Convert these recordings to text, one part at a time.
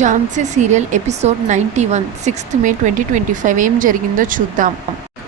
Jhansi serial episode 91 6th May 2025 ఏం జరిగిందో చూద్దాం.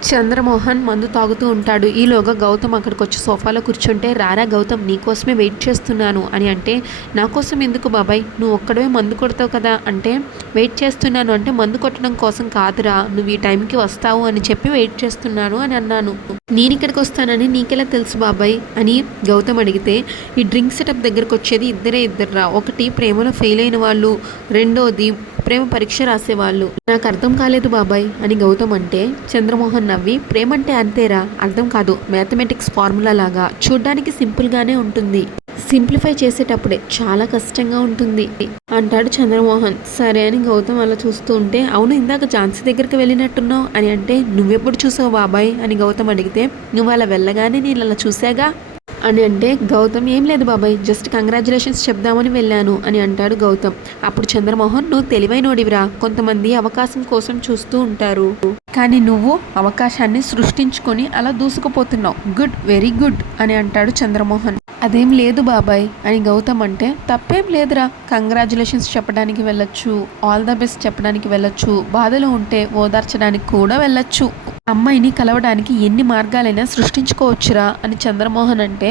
చంద్రమోహన్ మందు తాగుతూ ఉంటాడు. ఈలోగా గౌతమ్ అక్కడికి వచ్చి సోఫాలో కూర్చుంటే, రారా గౌతమ్, నీకోసమే వెయిట్ చేస్తున్నాను అని అంటే, నా కోసం ఎందుకు బాబాయ్, నువ్వు ఒక్కడవే మందు కొడతావు కదా అంటే, వెయిట్ చేస్తున్నాను అంటే మందు కొట్టడం కోసం కాదురా, నువ్వు ఈ టైంకి వస్తావు అని చెప్పి వెయిట్ చేస్తున్నాను అని అన్నాను. నేను ఇక్కడికి వస్తానని నీకెలా తెలుసు బాబాయ్ అని గౌతమ్ అడిగితే, ఈ డ్రింక్ సెటప్ దగ్గరకు వచ్చేది ఇద్దరురా, ఒకటి ప్రేమలో ఫెయిల్ అయిన వాళ్ళు, రెండోది ప్రేమ పరీక్ష రాసేవాళ్ళు. నాకు అర్థం కాలేదు బాబాయ్ అని గౌతమ్ అంటే, చంద్రమోహన్ నవ్వి, ప్రేమ అంటే అంతేరా, అర్థం కాదు, మ్యాథమెటిక్స్ ఫార్ములా లాగా, చూడ్డానికి సింపుల్గానే ఉంటుంది, సింప్లిఫై చేసేటప్పుడే చాలా కష్టంగా ఉంటుంది అంటాడు చంద్రమోహన్. సరే అని గౌతమ్ అలా చూస్తూ ఉంటే, అవును ఇందాక ఝాన్సీ దగ్గరికి వెళ్ళినట్టున్నావు అని అంటే, నువ్వెప్పుడు చూసావు బాబాయ్ అని గౌతమ్ అడిగితే, నువ్వు అలా వెళ్ళగానే నేను అలా చూసాగా అని అంటే, గౌతమ్ ఏం లేదు బాబాయ్, జస్ట్ కంగ్రాచులేషన్స్ చెప్దామని వెళ్ళాను అని అంటాడు గౌతమ్. అప్పుడు చంద్రమోహన్, నువ్వు తెలివైనోడివిరా, కొంతమంది అవకాశం కోసం చూస్తూ ఉంటారు, కానీ నువ్వు అవకాశాన్ని సృష్టించుకొని అలా దూసుకుపోతున్నావు, గుడ్, వెరీ గుడ్ అని అంటాడు చంద్రమోహన్. అదేం లేదు బాబాయ్ అని గౌతమ్ అంటే, తప్పేం లేదురా, కంగ్రాచులేషన్స్ చెప్పడానికి వెళ్ళొచ్చు, ఆల్ ద బెస్ట్ చెప్పడానికి వెళ్ళొచ్చు, బాధలో ఉంటే ఓదార్చడానికి కూడా వెళ్ళొచ్చు, అమ్మాయిని కలవడానికి ఎన్ని మార్గాలైనా సృష్టించుకోవచ్చురా అని చంద్రమోహన్ అంటే,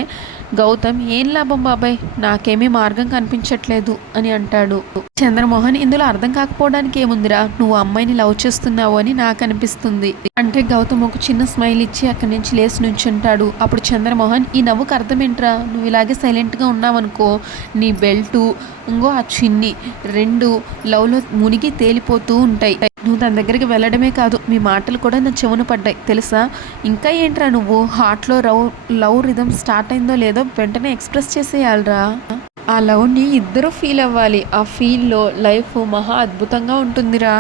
గౌతమ్ ఏం లాభం బాబాయ్, నాకేమీ మార్గం కనిపించట్లేదు అని అంటాడు. చంద్రమోహన్, ఇందులో అర్థం కాకపోవడానికి ఏముందిరా, నువ్వు అమ్మాయిని లవ్ చేస్తున్నావు అని నాకు అనిపిస్తుంది అంటే, గౌతమ్ ఒక చిన్న స్మైల్ ఇచ్చి అక్కడి నుంచి లేచి నుంచుంటాడు. అప్పుడు చంద్రమోహన్, ఈ నవ్వుకు అర్థం ఏంట్రా, నువ్వు ఇలాగే సైలెంట్గా ఉన్నావనుకో, నీ బెల్టు ఇంకో ఆ చిన్ని రెండు లవ్లో మునిగి తేలిపోతూ ఉంటాయి, నువ్వు తన దగ్గరికి వెళ్ళడమే కాదు, మీ మాటలు కూడా నా చెవును పడ్డాయి తెలుసా, ఇంకా ఏంట్రా నువ్వు హార్ట్లో లవ్ రిథమ్ స్టార్ట్ అయిందో లేదో వెంటనే ఎక్స్ప్రెస్ చేసేయాలరా, ఆ లవ్ని ఇద్దరు ఫీల్ అవ్వాలి, ఆ ఫీల్లో లైఫ్ మహా అద్భుతంగా ఉంటుందిరా.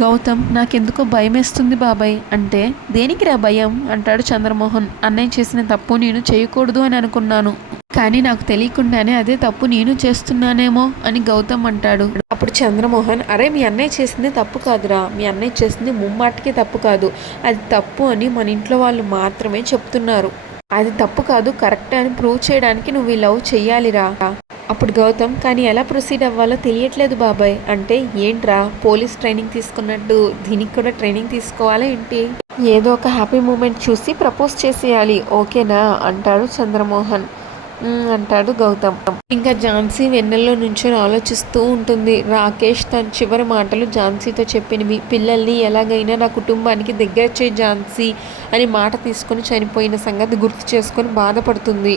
గౌతమ్, నాకెందుకో భయం వేస్తుంది బాబాయ్ అంటే, దేనికిరా భయం అంటాడు చంద్రమోహన్. అన్నయ్య చేసిన తప్పు నేను చేయకూడదు అని అనుకున్నాను, కానీ నాకు తెలియకుండానే అదే తప్పు నేను చేస్తున్నానేమో అని గౌతమ్ అంటాడు. అప్పుడు చంద్రమోహన్, అరే మీ అన్నయ్య చేసింది తప్పు కాదురా, మీ అన్నయ్య చేసింది ముమ్మాటికి తప్పు కాదు, అది తప్పు అని మన ఇంట్లో వాళ్ళు మాత్రమే చెప్తున్నారు, అది తప్పు కాదు కరెక్ట్ అని ప్రూవ్ చేయడానికి నువ్వు ఈ లవ్ చెయ్యాలిరా. అప్పుడు గౌతమ్, కానీ ఎలా ప్రొసీడ్ అవ్వాలో తెలియట్లేదు బాబాయ్ అంటే, ఏంట్రా పోలీస్ ట్రైనింగ్ తీసుకున్నట్టు దీనికి కూడా ట్రైనింగ్ తీసుకోవాలా ఏంటి, ఏదో ఒక హ్యాపీ మూమెంట్ చూసి ప్రపోజ్ చేసేయాలి, ఓకేనా అంటాడు చంద్రమోహన్. అంటాడు గౌతమ్. ఇంకా ఝాన్సీ వెన్నెల్లో నుంచొని ఆలోచిస్తూ ఉంటుంది. రాకేష్ తన చివరి మాటలు ఝాన్సీతో చెప్పినవి, పిల్లల్ని ఎలాగైనా నా కుటుంబానికి దగ్గర చేయి ఝాన్సీ అని మాట తీసుకొని చనిపోయిన సంగతి గుర్తు చేసుకొని బాధపడుతుంది.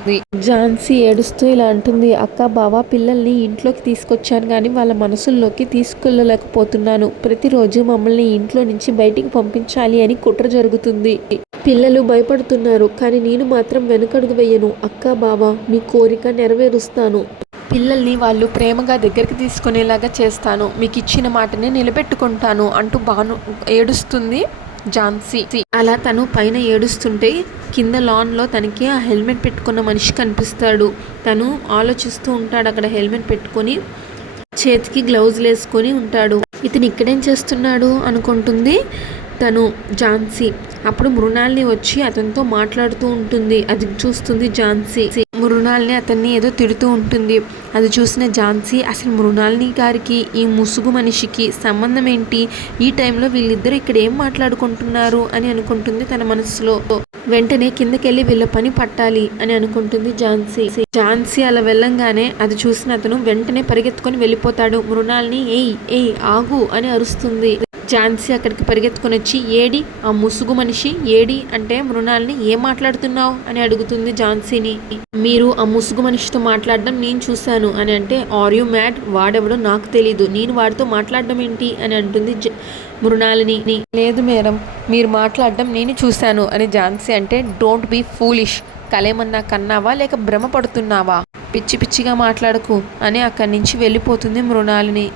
ఝాన్సీ ఏడుస్తూ ఇలా అంటుంది, అక్క బావ పిల్లల్ని ఇంట్లోకి తీసుకొచ్చాను కానీ వాళ్ళ మనసుల్లోకి తీసుకెళ్ళలేకపోతున్నాను, ప్రతిరోజు మమ్మల్ని ఇంట్లో నుంచి బయటికి పంపించాలి అని కుట్ర జరుగుతుంది, పిల్లలు భయపడుతున్నారు, కానీ నేను మాత్రం వెనుకడుగు వేయను, అక్క బావ మీ కోరిక నెరవేరుస్తాను, పిల్లల్ని వాళ్ళు ప్రేమగా దగ్గరికి తీసుకునేలాగా చేస్తాను, మీకు ఇచ్చిన మాటనే నిలబెట్టుకుంటాను అంటూ ఏడుస్తుంది ఝాన్సీ. అలా తను పైన ఏడుస్తుంటే కింద లాన్లో తనకి ఆ హెల్మెట్ పెట్టుకున్న మనిషి కనిపిస్తాడు. తను ఆలోచిస్తూ ఉంటాడు, అక్కడ హెల్మెట్ పెట్టుకొని చేతికి గ్లౌజులు వేసుకొని ఉంటాడు. ఇతను ఇక్కడేం చేస్తున్నాడు అనుకుంటుంది తను ఝాన్సీ. అప్పుడు మృణాల్ని వచ్చి అతనితో మాట్లాడుతూ ఉంటుంది, అది చూస్తుంది ఝాన్సీ. మృణాల్ని అతన్ని ఏదో తిడుతూ ఉంటుంది, అది చూసిన ఝాన్సీ, అసలు మృణాల్ని గారికి ఈ ముసుగు మనిషికి సంబంధం ఏంటి, ఈ టైంలో వీళ్ళిద్దరూ ఇక్కడ ఏం మాట్లాడుకుంటున్నారు అని అనుకుంటుంది తన మనసులో. వెంటనే కిందకెళ్ళి వీళ్ళ పని పట్టాలి అని అనుకుంటుంది ఝాన్సీ. ఝాన్సీ అలా వెళ్ళంగానే అది చూసిన అతను వెంటనే పరిగెత్తుకొని వెళ్ళిపోతాడు. మృణాల్ని ఏయ్ ఆగు అని అరుస్తుంది. ఝాన్సీ అక్కడికి పరిగెత్తుకొని వచ్చి, ఏడి ఆ ముసుగు మనిషి ఏడి అంటే, మృణాల్ని ఏం మాట్లాడుతున్నావు అని అడుగుతుంది ఝాన్సీని. మీరు ఆ ముసుగు మనిషితో మాట్లాడడం నేను చూశాను అని అంటే, ఆర్ యూ మ్యాడ్, వాడెవడో నాకు తెలీదు, నేను వాడితో మాట్లాడడం ఏంటి అని అంటుంది మృణాలిని. లేదు మేడం, మీరు మాట్లాడడం నేను చూశాను అని ఝాన్సీ అంటే, డోంట్ బీ ఫూలిష్, కలేమన్నా కన్నావా లేక భ్రమ పడుతున్నావా, పిచ్చి పిచ్చిగా మాట్లాడకు అని అక్కడి నుంచి వెళ్ళిపోతుంది మృణాలిని.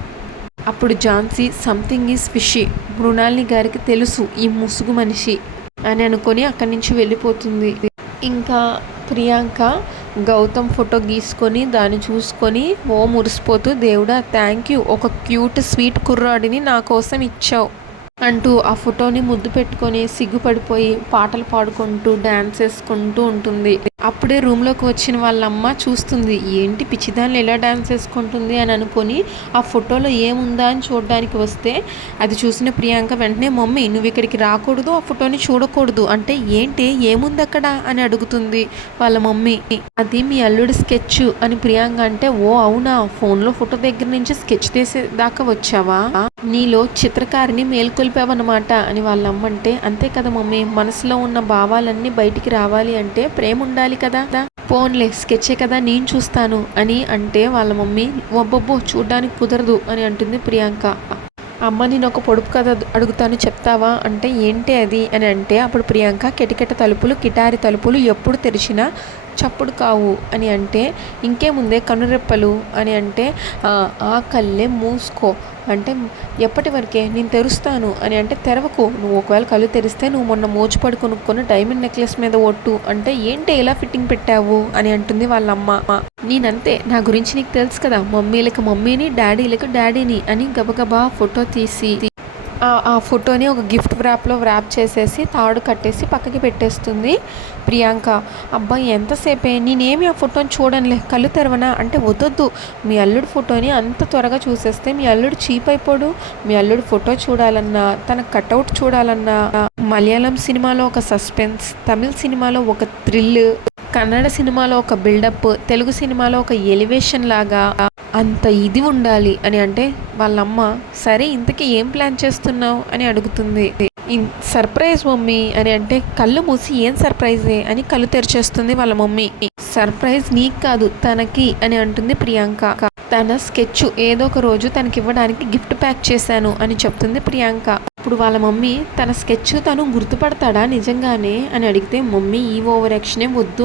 అప్పుడు Jhansi, something is fishy, Mrinalini గారికి తెలుసు ఈ ముసుగు మనిషి అని అనుకొని అక్కడి నుంచి వెళ్ళిపోతుంది. ఇంకా ప్రియాంక గౌతమ్ ఫోటో గీసుకొని దాన్ని చూసుకొని ఓ మురిసిపోతూ, దేవుడా థ్యాంక్ యూ, ఒక క్యూట్ స్వీట్ కుర్రాడిని నా కోసం ఇచ్చావు అంటూ ఆ ఫోటోని ముద్దు పెట్టుకొని సిగ్గుపడిపోయి పాటలు పాడుకుంటూ డ్యాన్స్ వేసుకుంటూ ఉంటుంది. అప్పుడే రూమ్లోకి వచ్చిన వాళ్ళమ్మ చూస్తుంది, ఏంటి పిచ్చిదాన్ని ఎలా డాన్స్ వేసుకుంటుంది అని అనుకొని ఆ ఫోటోలో ఏముందా అని చూడడానికి వస్తే అది చూసిన ప్రియాంక వెంటనే, మమ్మీ నువ్వు ఇక్కడికి రాకూడదు, ఆ ఫోటోని చూడకూడదు అంటే, ఏంటి ఏముంది అక్కడ అని అడుగుతుంది వాళ్ళ మమ్మీ. అది మీ అల్లుడి స్కెచ్ అని ప్రియాంక అంటే, ఓ అవునా, ఫోన్లో ఫోటో దగ్గర నుంచి స్కెచ్ తీసేదాకా వచ్చావా, నీలో చిత్రకారిని మేల్కొల్పావన్నమాట అని వాళ్ళమ్మ అంటే, అంతే కదా మమ్మీ, మనసులో ఉన్న భావాలన్నీ బయటికి రావాలి అంటే ప్రేమ ఉండాలి కదా, ఫోన్లే స్కెచ్చే కదా నేను చూస్తాను అని అంటే వాళ్ళ మమ్మీ, ఒబ్బొబ్బో చూడ్డానికి కుదరదు అని అంటుంది ప్రియాంక. అమ్మ నేను ఒక పొడుపు కథ అడుగుతాను చెప్తావా అంటే, ఏంటి అది అని అంటే అప్పుడు ప్రియాంక, కిటకిట తలుపులు కిటారి తలుపులు ఎప్పుడు తెరిచినా చప్పుడు కావు అని అంటే, ఇంకేముందే కనురెప్పలు అని అంటే, ఆ కళ్ళే మూసుకో అంటే, ఎప్పటి వరకే నేను తెరుస్తాను అని అంటే, తెరవకు, నువ్వు ఒకవేళ కళ్ళు తెరిస్తే నువ్వు మొన్న మోచుపడి కొనుక్కొని డైమండ్ నెక్లెస్ మీద ఒట్టు అంటే, ఏంటి ఎలా ఫిట్టింగ్ పెట్టావు అని అంటుంది వాళ్ళమ్మ. నేనంతే, నా గురించి నీకు తెలుసు కదా, మమ్మీలకు మమ్మీని డాడీలకు డాడీని అని గబగబా ఫోటో తీసి ఆ ఫోటోని ఒక గిఫ్ట్ వ్రాప్లో వ్రాప్ చేసేసి తాడు కట్టేసి పక్కకి పెట్టేస్తుంది ప్రియాంక. అబ్బాయి ఎంతసేపే, నేనేమి ఆ ఫోటోని చూడనులే, కళ్ళు తెరవనా అంటే, వద్దొద్దు, మీ అల్లుడు ఫోటోని అంత త్వరగా చూసేస్తే మీ అల్లుడు చీప్ అయిపోడు, మీ అల్లుడు ఫోటో చూడాలన్నా, తన కట్అవుట్ చూడాలన్నా, మలయాళం సినిమాలో ఒక సస్పెన్స్, తమిళ సినిమాలో ఒక థ్రిల్, కన్నడ సినిమాలో ఒక బిల్డప్, తెలుగు సినిమాలో ఒక ఎలివేషన్ లాగా అంత ఇది ఉండాలి అని అంటే వాళ్ళమ్మ, సరే ఇంతకీ ఏం ప్లాన్ చేస్తున్నావు అని అడుగుతుంది. సర్ప్రైజ్ మమ్మీ అని అంటే, కళ్ళు మూసి ఏం సర్ప్రైజే అని కళ్ళు తెరిచేస్తుంది వాళ్ళ మమ్మీ. సర్ప్రైజ్ నీకు కాదు తనకి అని అంటుంది ప్రియాంక. తన స్కెచ్ ఏదో ఒక రోజు తనకి ఇవ్వడానికి గిఫ్ట్ ప్యాక్ చేశాను అని చెప్తుంది ప్రియాంక. ఇప్పుడు వాళ్ళ మమ్మీ, తన స్కెచ్ తను గుర్తుపడతాడా నిజంగానే అని అడిగితే, మమ్మీ ఈ ఓవర్ యాక్షనే వద్దు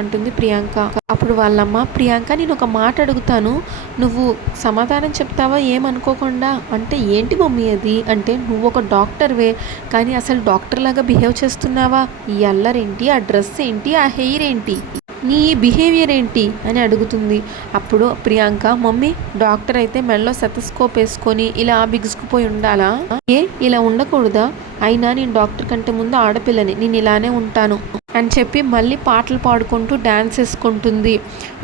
అంటుంది ప్రియాంక. అప్పుడు వాళ్ళమ్మ, ప్రియాంక నేను ఒక మాట అడుగుతాను, నువ్వు సమాధానం చెప్తావా ఏమనుకోకుండా అంటే, ఏంటి మమ్మీ అది అంటే, నువ్వు ఒక డాక్టర్వే కానీ అసలు డాక్టర్ లాగా బిహేవ్ చేస్తున్నావా, ఈ అల్లరేంటి, ఆ డ్రెస్ ఏంటి, ఆ హెయిర్ ఏంటి, నీ బిహేవియర్ ఏంటి అని అడుగుతుంది. అప్పుడు ప్రియాంక, మమ్మీ డాక్టర్ అయితే మెడలో సెతస్కోప్ వేసుకొని ఇలా బిగుసుకుపోయి ఉండాలా, ఇలా ఉండకూడదా, అయినా నేను డాక్టర్ కంటే ముందు ఆడపిల్లని, నేను ఇలానే ఉంటాను అని చెప్పి మళ్ళీ పాటలు పాడుకుంటూ డ్యాన్స్ వేసుకుంటుంది.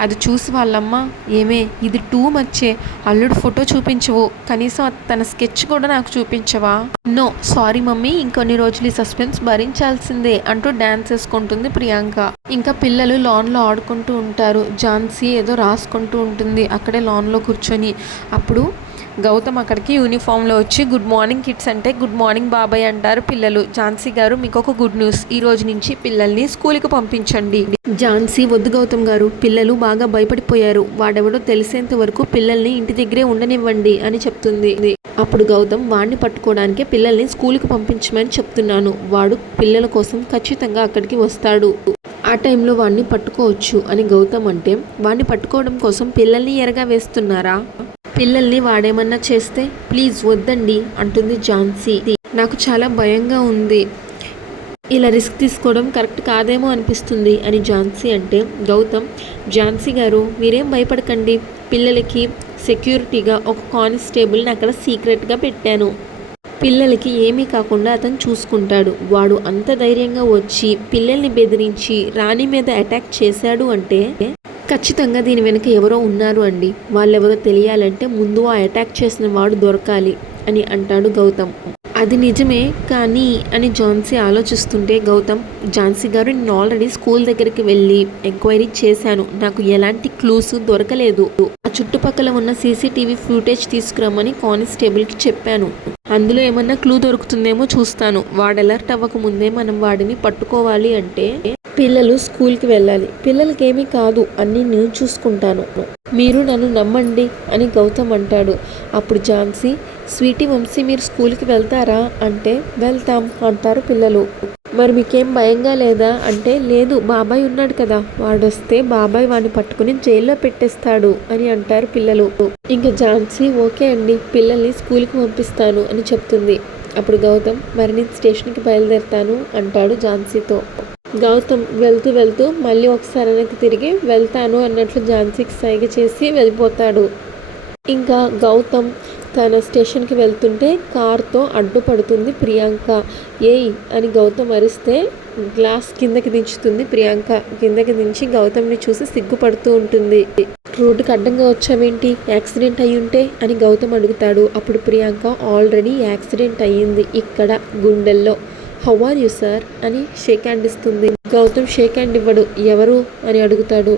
అది చూసి వాళ్ళమ్మ, ఏమే ఇది టూ మచ్చే, అల్లుడు ఫోటో చూపించవు, కనీసం తన స్కెచ్ కూడా నాకు చూపించవా, నో సారీ మమ్మీ, ఇంకొన్ని రోజులు ఈ సస్పెన్స్ భరించాల్సిందే అంటూ డ్యాన్స్ వేసుకుంటుంది ప్రియాంక. ఇంకా పిల్లలు లాన్లో ఆడుకుంటూ ఉంటారు. ఝాన్సీ ఏదో రాసుకుంటూ ఉంటుంది అక్కడే లాన్లో కూర్చొని. అప్పుడు గౌతమ్ అక్కడికి యూనిఫామ్లో వచ్చి, గుడ్ మార్నింగ్ కిడ్స్ అంటే, గుడ్ మార్నింగ్ బాబాయ్ అంటారు పిల్లలు. ఝాన్సీ గారు మీకు ఒక గుడ్ న్యూస్, ఈ రోజు నుంచి పిల్లల్ని స్కూల్కి పంపించండి. ఝాన్సీ, వద్దు గౌతమ్ గారు, పిల్లలు బాగా భయపడిపోయారు, వాడెవడో తెలిసేంత వరకు పిల్లల్ని ఇంటి దగ్గరే ఉండనివ్వండి అని చెప్తుంది. అప్పుడు గౌతమ్, వాడిని పట్టుకోవడానికే పిల్లల్ని స్కూల్కి పంపించమని చెప్తున్నాను, వాడు పిల్లల కోసం ఖచ్చితంగా అక్కడికి వస్తాడు, ఆ టైంలో వాడిని పట్టుకోవచ్చు అని గౌతమ్ అంటే, వాడిని పట్టుకోవడం కోసం పిల్లల్ని ఎరగా వేస్తున్నారా, పిల్లల్ని వాడేమన్నా చేస్తే ప్లీజ్ వద్దండి అంటుంది ఝాన్సీ. నాకు చాలా భయంగా ఉంది, ఇలా రిస్క్ తీసుకోవడం కరెక్ట్ కాదేమో అనిపిస్తుంది అని ఝాన్సీ అంటే, గౌతమ్, ఝాన్సీ గారు మీరేం భయపడకండి, పిల్లలకి సెక్యూరిటీగా ఒక కానిస్టేబుల్ని అక్కడ సీక్రెట్గా పెట్టాను, పిల్లలకి ఏమీ కాకుండా అతను చూసుకుంటాడు, వాడు అంత ధైర్యంగా వచ్చి పిల్లల్ని బెదిరించి రాణి మీద అటాక్ చేశాడు అంటే ఖచ్చితంగా దీని వెనుక ఎవరో ఉన్నారు అండి, వాళ్ళెవరో తెలియాలంటే ముందు ఆ అటాక్ చేసిన వాడు దొరకాలి అని అంటాడు గౌతమ్. అది నిజమే కానీ అని ఝాన్సీ ఆలోచిస్తుంటే, గౌతమ్, ఝాన్సీ గారు నేను ఆల్రెడీ స్కూల్ దగ్గరికి వెళ్ళి ఎంక్వైరీ చేశాను, నాకు ఎలాంటి క్లూస్ దొరకలేదు, ఆ చుట్టుపక్కల ఉన్న సీసీటీవీ ఫుటేజ్ తీసుకురమ్మని కానిస్టేబుల్కి చెప్పాను, అందులో ఏమన్నా క్లూ దొరుకుతుందేమో చూస్తాను, వాడు అలర్ట్ అవ్వక ముందే మనం వాడిని పట్టుకోవాలి అంటే పిల్లలు స్కూల్కి వెళ్ళాలి, పిల్లలకి ఏమీ కాదు అన్నీ నేను చూసుకుంటాను, మీరు నన్ను నమ్మండి అని గౌతమ్ అంటాడు. అప్పుడు ఝాన్సీ, స్వీటీ, వంశీ మీరు స్కూల్కి వెళ్తారా అంటే, వెళ్తాం అంటారు పిల్లలు. మరి మీకేం భయంగా లేదా అంటే, లేదు బాబాయ్ ఉన్నాడు కదా, వాడొస్తే బాబాయ్ వాడిని పట్టుకుని జైల్లో పెట్టేస్తాడు అని అంటారు పిల్లలు. ఇంకా ఝాన్సీ, ఓకే అండి పిల్లల్ని స్కూల్కి పంపిస్తాను అని చెప్తుంది. అప్పుడు గౌతమ్, మరి నేను స్టేషన్కి బయలుదేరుతాను అంటాడు ఝాన్సీతో. గౌతమ్ వెళ్తూ వెళ్తూ మళ్ళీ ఒకసారి వెనక్కి తిరిగి వెళ్తాను అన్నట్లు ఝాన్సీకి సైగ చేసి వెళ్ళిపోతాడు. ఇంకా గౌతమ్ తన స్టేషన్కి వెళ్తుంటే కార్తో అడ్డుపడుతుంది ప్రియాంక. ఏయ్ అని గౌతమ్ అరిస్తే గ్లాస్ కిందకి దించుతుంది ప్రియాంక. కిందకి దించి గౌతమ్ని చూసి సిగ్గుపడుతూ ఉంటుంది. రోడ్డుకి అడ్డంగా వచ్చావేంటి, యాక్సిడెంట్ అయి ఉంటే అని గౌతమ్ అడుగుతాడు. అప్పుడు ప్రియాంక ఆల్రెడీ యాక్సిడెంట్ అయ్యింది ఇక్కడ గుండెల్లో. హౌ ఆర్ యూ సార్ అని షేక్ హ్యాండ్ ఇస్తుంది. గౌతమ్ షేక్ హ్యాండ్ ఇవ్వడు. ఎవరు అని అడుగుతాడు.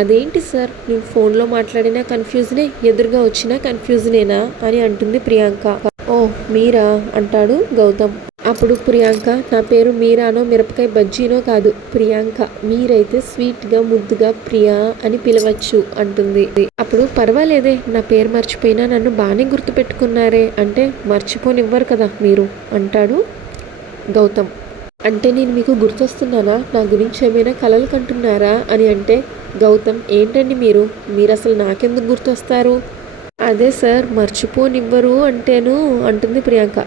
అదేంటి సార్, నేను ఫోన్లో మాట్లాడినా కన్ఫ్యూజనే, ఎదురుగా వచ్చినా కన్ఫ్యూజనేనా అని అంటుంది ప్రియాంక. ఓ మీరా అంటాడు గౌతమ్. అప్పుడు ప్రియాంక, నా పేరు మీరానో మిరపకాయ బజ్జీనో కాదు, ప్రియాంక. మీరైతే స్వీట్గా ముద్దుగా ప్రియా అని పిలవచ్చు అంటుంది. అప్పుడు పర్వాలేదే, నా పేరు మర్చిపోయినా నన్ను బాగానే గుర్తుపెట్టుకున్నారే అంటే మర్చిపోనివ్వరు కదా మీరు అంటాడు గౌతమ్. అంటే నేను మీకు గుర్తొస్తున్నానా, నా గురించి ఏమైనా కలలు కంటున్నారా అని అంటే గౌతమ్, ఏంటండి మీరు అసలు నాకెందుకు గుర్తొస్తారు? అదే సార్ మర్చిపోనివ్వరు అంటేను అంటుంది ప్రియాంక.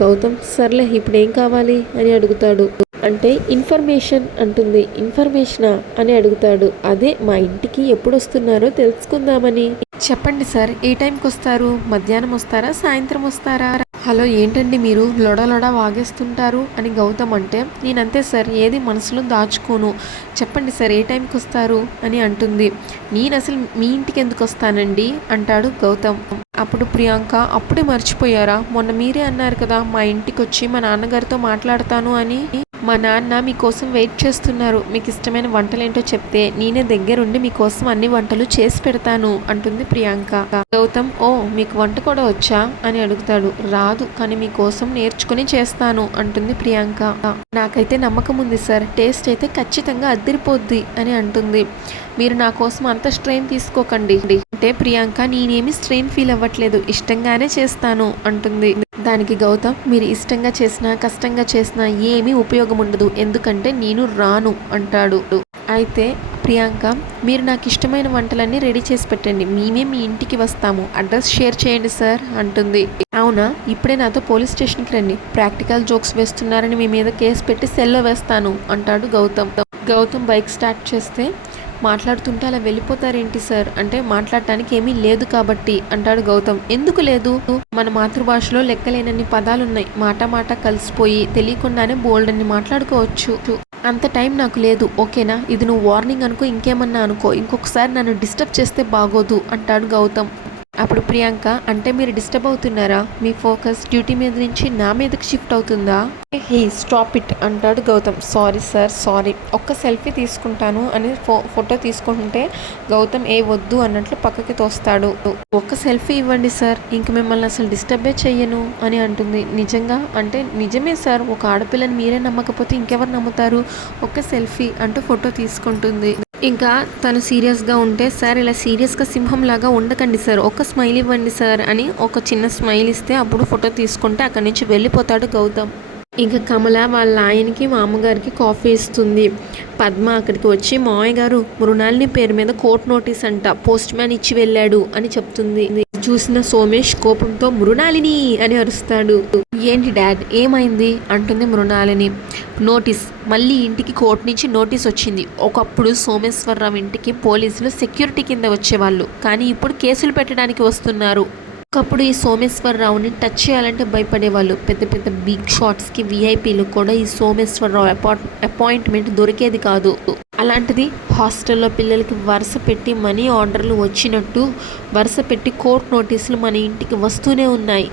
గౌతమ్, సర్లే ఇప్పుడు ఏం కావాలి అని అడుగుతాడు. అంటే ఇన్ఫర్మేషన్ అంటుంది. ఇన్ఫర్మేషనా అని అడుగుతాడు. అదే మా ఇంటికి ఎప్పుడు వస్తున్నారో తెలుసుకుందామని. చెప్పండి సార్, ఏ టైంకి వస్తారు? మధ్యాహ్నం వస్తారా, సాయంత్రం వస్తారా? హలో ఏంటండి మీరు లొడ వాగేస్తుంటారు అని గౌతమ్ అంటే, నేనంతే సార్, ఏది మనసులో దాచుకోను, చెప్పండి సార్ ఏ టైంకి వస్తారు అని అంటుంది. నేను అసలు మీ ఇంటికి ఎందుకు వస్తానండి అంటాడు గౌతమ్. అప్పుడు ప్రియాంక, అప్పుడే మర్చిపోయారా, మొన్న మీరే అన్నారు కదా మా ఇంటికి వచ్చి మా నాన్నగారితో మాట్లాడతాను అని. మా నాన్న మీకోసం వెయిట్ చేస్తున్నారు, మీకు ఇష్టమైన వంటలేంటో చెప్తే నేనే దగ్గరుండి మీకోసం అన్ని వంటలు చేసి పెడతాను అంటుంది ప్రియాంక. గౌతమ్, ఓ మీకు వంట కూడా వచ్చా అని అడుగుతాడు. రాదు, కానీ మీకోసం నేర్చుకుని చేస్తాను అంటుంది ప్రియాంక. నాకైతే నమ్మకం ఉంది సార్, టేస్ట్ అయితే ఖచ్చితంగా అదిరిపోద్ది అని అంటుంది. మీరు నా కోసం అంత స్ట్రెయిన్ తీసుకోకండి అంటే ప్రియాంక, నేనేమి స్ట్రెయిన్ ఫీల్ అవ్వట్లేదు, ఇష్టంగానే చేస్తాను అంటుంది. దానికి గౌతమ్, మీరు ఇష్టంగా చేసినా కష్టంగా చేసినా ఏమీ ఉపయోగం ఉండదు, ఎందుకంటే నేను రాను అంటాడు. అయితే ప్రియాంక, మీరు నాకు ఇష్టమైన వంటలన్నీ రెడీ చేసి పెట్టండి, మేమే మీ ఇంటికి వస్తాము, అడ్రస్ షేర్ చేయండి సార్ అంటుంది. అవునా, ఇప్పుడే నాతో పోలీస్ స్టేషన్కి రండి, ప్రాక్టికల్ జోక్స్ వేస్తున్నారని మీ మీద కేసు పెట్టి సెల్లో వేస్తాను అంటాడు గౌతమ్. గౌతమ్ బైక్ స్టార్ట్ చేస్తే, మాట్లాడుతుంటే అలా వెళ్ళిపోతారేంటి సార్ అంటే మాట్లాడటానికి ఏమీ లేదు కాబట్టి అంటాడు గౌతమ్. ఎందుకు లేదు, మన మాతృభాషలో లెక్కలేనన్ని పదాలున్నాయి, మాట కలిసిపోయి తెలియకుండానే బోల్డ్ అన్ని మాట్లాడుకోవచ్చు. అంత టైం నాకు లేదు, ఓకేనా? ఇది నువ్వు వార్నింగ్ అనుకో, ఇంకేమన్నా అనుకో, ఇంకొకసారి నన్ను డిస్టర్బ్ చేస్తే బాగోదు అంటాడు గౌతమ్. అప్పుడు ప్రియాంక, అంటే మీరు డిస్టర్బ్ అవుతున్నారా, మీ ఫోకస్ డ్యూటీ మీద నుంచి నా మీదకి షిఫ్ట్ అవుతుందా? హే స్టాప్ ఇట్ అంటాడు గౌతమ్. సారీ సార్, సారీ, ఒక్క సెల్ఫీ తీసుకుంటాను అని ఫోటో తీసుకుంటుంటే గౌతమ్ ఏ వద్దు అన్నట్లు పక్కకి తోస్తాడు. ఒక్క సెల్ఫీ ఇవ్వండి సార్, ఇంక మిమ్మల్ని అసలు డిస్టర్బే చెయ్యను అని అంటుంది. నిజంగా అంటే నిజమే సార్, ఒక ఆడపిల్లని మీరే నమ్మకపోతే ఇంకెవరు నమ్ముతారు, ఒక్క సెల్ఫీ అంటూ ఫోటో తీసుకుంటుంది. ఇంకా తను సీరియస్గా ఉంటే, సార్ ఇలా సీరియస్గా సింహంలాగా ఉండకండి సార్, ఒక స్మైల్ ఇవ్వండి సార్ అని ఒక చిన్న స్మైల్ ఇస్తే అప్పుడు ఫోటో తీసుకుంటే అక్కడి నుంచి వెళ్ళిపోతాడు గౌతమ్. ఇంకా కమల వాళ్ళ ఆయనకి మా అమ్మగారికి కాఫీ ఇస్తుంది. పద్మ అక్కడికి వచ్చి, మావయ్య గారు మృణాలిని పేరు మీద కోర్టు నోటీస్ అంట పోస్ట్ మ్యాన్ ఇచ్చి వెళ్ళాడు అని చెప్తుంది. చూసిన సోమేష్ కోపంతో మృణాలిని అని అరుస్తాడు. ఏంటి డాడ్ ఏమైంది అంటుంది మృణాలిని. నోటీస్, మళ్ళీ ఇంటికి కోర్టు నుంచి నోటీస్ వచ్చింది. ఒకప్పుడు సోమేశ్వరరావు ఇంటికి పోలీసులు సెక్యూరిటీ కింద వచ్చేవాళ్ళు, కానీ ఇప్పుడు కేసులు పెట్టడానికి వస్తున్నారు. ఒకప్పుడు ఈ సోమేశ్వరరావుని టచ్ చేయాలంటే భయపడేవాళ్ళు, పెద్ద పెద్ద బిగ్ షాట్స్కి విఐపీలు కూడా ఈ సోమేశ్వరరావు అపాయింట్మెంట్ దొరికేది కాదు. అలాంటిది హాస్టల్లో పిల్లలకి వరుస పెట్టి మనీ ఆర్డర్లు వచ్చినట్టు వరుస పెట్టి కోర్టు నోటీసులు మన ఇంటికి వస్తూనే ఉన్నాయి.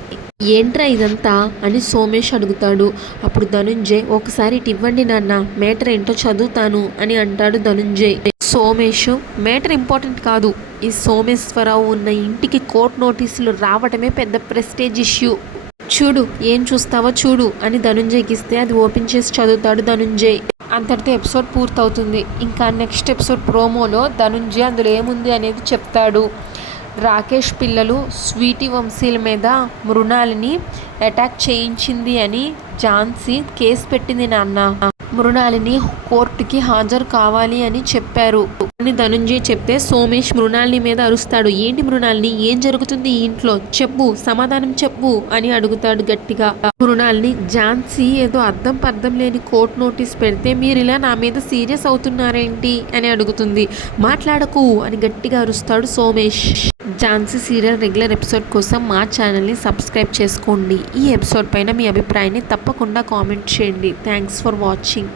ఏంట్రా ఇదంతా అని సోమేష్ అడుగుతాడు. అప్పుడు ధనుంజయ్, ఒకసారి ఇటు ఇవ్వండి నాన్న, మేటర్ ఏంటో చదువుతాను అని అంటాడు ధనుంజయ్. సోమేష్, మేటర్ ఇంపార్టెంట్ కాదు, ఈ సోమేశ్వరరావు ఉన్న ఇంటికి కోర్టు నోటీసులు రావడమే పెద్ద ప్రెస్టేజ్ ఇష్యూ, చూడు ఏం చూస్తావో చూడు అని ధనుంజయ్కి ఇస్తే అది ఓపెన్ చేసి చదువుతాడు ధనుంజయ్. అంతటితో ఎపిసోడ్ పూర్తవుతుంది. ఇంకా నెక్స్ట్ ఎపిసోడ్ ప్రోమోలో ధనుంజయ్ అందులో ఏముంది అనేది చెప్తాడు. రాకేష్ పిల్లలు స్వీటీ వంశీల మీద మృణాలిని అటాక్ చేయించింది అని ఝాన్సీ కేసు పెట్టింది నాన్న, మృణాలిని కోర్టుకి హాజరు కావాలి అని చెప్పారు అని ధనుంజయ్ చెప్తే సోమేష్ మృణాలిని మీద అరుస్తాడు. ఏంటి మృణాలిని, ఏం జరుగుతుంది ఈ ఇంట్లో, చెప్పు, సమాధానం చెప్పు అని అడుగుతాడు గట్టిగా. మృణాలిని, ఝాన్సీ ఏదో అర్థం పర్థం లేని కోర్టు నోటీస్ పెడితే మీరు ఇలా నా మీద సీరియస్ అవుతున్నారేంటి అని అడుగుతుంది. మాట్లాడకు అని గట్టిగా అరుస్తాడు Somesh. Jhansi serial regular episode కోసం మా ఛానల్ని సబ్స్క్రైబ్ చేసుకోండి. ఈ ఎపిసోడ్ పైన మీ అభిప్రాయాన్ని తప్పకుండా కామెంట్ చేయండి. Thanks for watching.